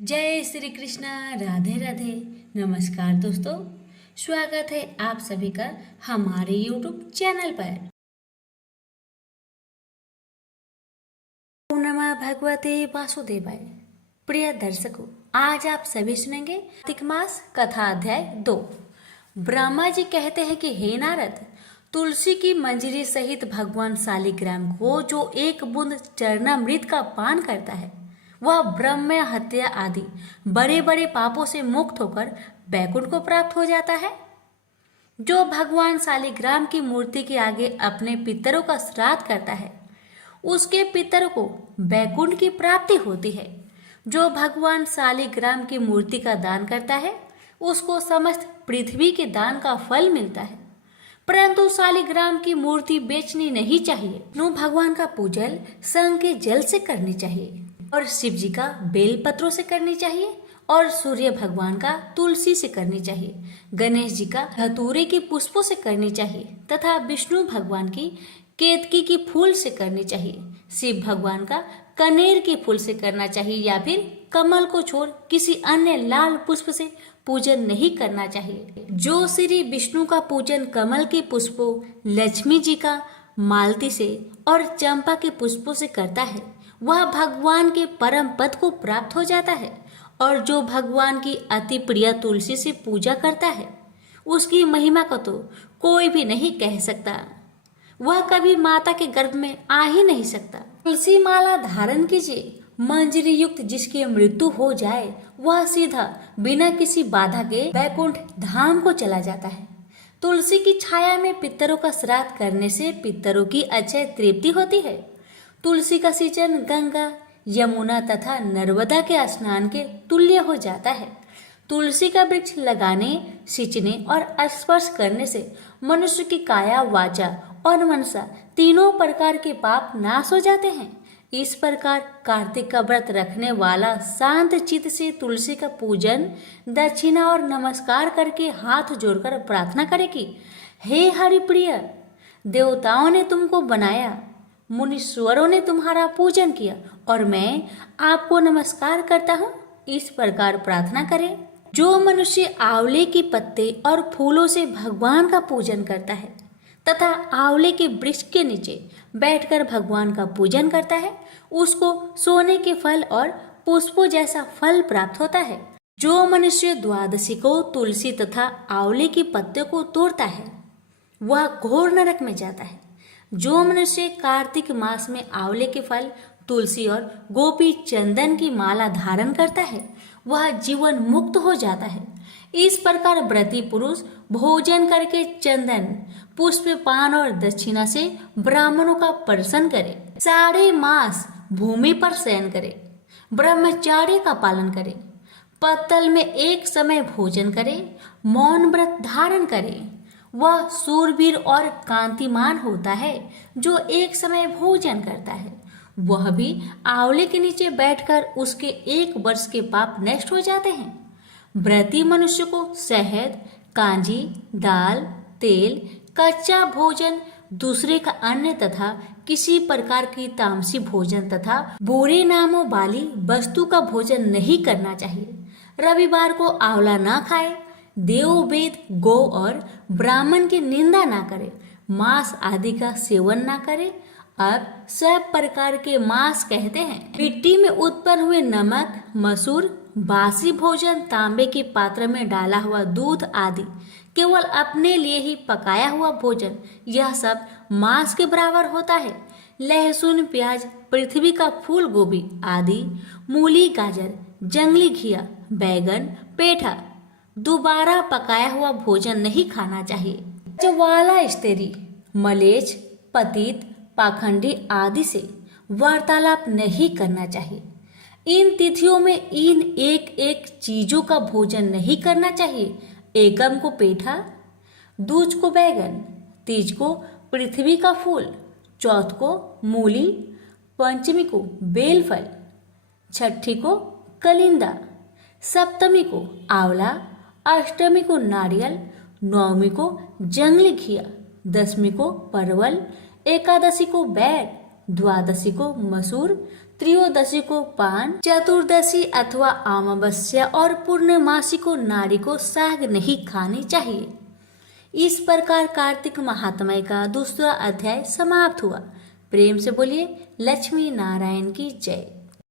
जय श्री कृष्णा। राधे राधे। नमस्कार दोस्तों, स्वागत है आप सभी का हमारे YouTube चैनल पर। ओम नमः भगवते वासुदेवाय। प्रिय दर्शकों, आज आप सभी सुनेंगे कार्तिक मास कथा अध्याय 2। ब्रह्मा जी कहते हैं कि हे नारद, तुलसी की मंजरी सहित भगवान शालिग्राम को जो एक बूंद चरणामृत का पान करता है वह ब्रह्म हत्या आदि बड़े बड़े पापों से मुक्त होकर बैकुंठ को प्राप्त हो जाता है। जो भगवान शालिग्राम की मूर्ति के आगे अपने पितरों का श्राद्ध करता है उसके पितर को बैकुंठ की प्राप्ति होती है। जो भगवान शालिग्राम की मूर्ति का दान करता है उसको समस्त पृथ्वी के दान का फल मिलता है। परंतु शालिग्राम की मूर्ति बेचनी नहीं चाहिए। नु भगवान का पूजन संग के जल से करनी चाहिए और शिव जी का बेल पत्रों से करनी चाहिए और सूर्य भगवान का तुलसी से करनी चाहिए। गणेश जी का धतूरे के पुष्पों से करनी चाहिए तथा विष्णु भगवान की केतकी की फूल से करनी चाहिए। शिव भगवान का कनेर के फूल से करना चाहिए या फिर कमल को छोड़ किसी अन्य लाल पुष्प से पूजन नहीं करना चाहिए। जो श्री विष्णु का पूजन कमल के पुष्पों, लक्ष्मी जी का मालती से और चंपा के पुष्पों से करता है वह भगवान के परम पद को प्राप्त हो जाता है। और जो भगवान की अति प्रिय तुलसी से पूजा करता है उसकी महिमा को तो कोई भी नहीं कह सकता। वह कभी माता के गर्भ में आ ही नहीं सकता। तुलसी माला धारण कीजिए। मंजरी युक्त जिसकी मृत्यु हो जाए वह सीधा बिना किसी बाधा के वैकुंठ धाम को चला जाता है। तुलसी की छाया में पितरों का श्राद्ध करने से पितरों की अक्षय तृप्ति होती है। तुलसी का सिंचन गंगा, यमुना तथा नर्मदा के स्नान के तुल्य हो जाता है। तुलसी का वृक्ष लगाने, सींचने और स्पर्श करने से मनुष्य की काया, वाचा और मनसा तीनों प्रकार के पाप नाश हो जाते हैं। इस प्रकार कार्तिक का व्रत रखने वाला शांत चित्त से तुलसी का पूजन, दक्षिणा और नमस्कार करके हाथ जोड़कर प्रार्थना करे कि हे हरिप्रिय, देवताओं ने तुमको बनाया, मुनीश्वरों ने तुम्हारा पूजन किया और मैं आपको नमस्कार करता हूँ। इस प्रकार प्रार्थना करें। जो मनुष्य आंवले के पत्ते और फूलों से भगवान का पूजन करता है तथा आंवले के वृक्ष के नीचे बैठकर भगवान का पूजन करता है उसको सोने के फल और पुष्पों जैसा फल प्राप्त होता है। जो मनुष्य द्वादशी को तुलसी तथा आंवले के पत्ते को तोड़ता है वह घोर नरक में जाता है। जो मनुष्य कार्तिक मास में आंवले के फल, तुलसी और गोपी चंदन की माला धारण करता है वह जीवन मुक्त हो जाता है। इस प्रकार व्रती पुरुष भोजन करके चंदन, पुष्प, पान और दक्षिणा से ब्राह्मणों का प्रसन्न करे, सारे मास भूमि पर शयन करे, ब्रह्मचार्य का पालन करे, पत्तल में एक समय भोजन करे, मौन व्रत धारण करे। वह सूरवीर और कांतिमान होता है जो एक समय भोजन करता है। वह भी आंवले के नीचे बैठकर उसके 1 वर्ष के पाप नष्ट हो जाते हैं। व्रती मनुष्य को शहद, कांजी, दाल, तेल, कच्चा भोजन, दूसरे का अन्न तथा किसी प्रकार की तामसी भोजन तथा बुरे नामों वाली वस्तु का भोजन नहीं करना चाहिए। रविवार को आंवला ना खाए, देव, वेद, गौ और ब्राह्मण की निंदा ना करे, मांस आदि का सेवन ना करे। अब सब प्रकार के मांस कहते हैं मिट्टी में उत्पन्न हुए नमक, मसूर, बासी भोजन, तांबे के पात्र में डाला हुआ दूध आदि केवल अपने लिए ही पकाया हुआ भोजन, यह सब मांस के बराबर होता है। लहसुन, प्याज, पृथ्वी का फूल गोभी आदि, मूली, गाजर, जंगली घिया, बैगन, पेठा दोबारा पकाया हुआ भोजन नहीं खाना चाहिए। ज्वाला स्त्री, मलेच्छ, पतित, पाखंडी आदि से वार्तालाप नहीं करना चाहिए। इन तिथियों में इन एक एक चीजों का भोजन नहीं करना चाहिए। एकम को पेठा, दूज को बैगन, तीज को पृथ्वी का फूल, चौथ को मूली, पंचमी को बेलफल, छठी को कलिंदा, सप्तमी को आंवला, अष्टमी को नारियल, नवमी को जंगली घिया, दशमी को परवल, एकादशी को बैर, द्वादशी को मसूर, त्रयोदशी को पान, चतुर्दशी अथवा अमावस्या और पूर्णमासी को नारी को साग नहीं खानी चाहिए। इस प्रकार कार्तिक महात्म्य का दूसरा अध्याय समाप्त हुआ। प्रेम से बोलिए लक्ष्मी नारायण की जय।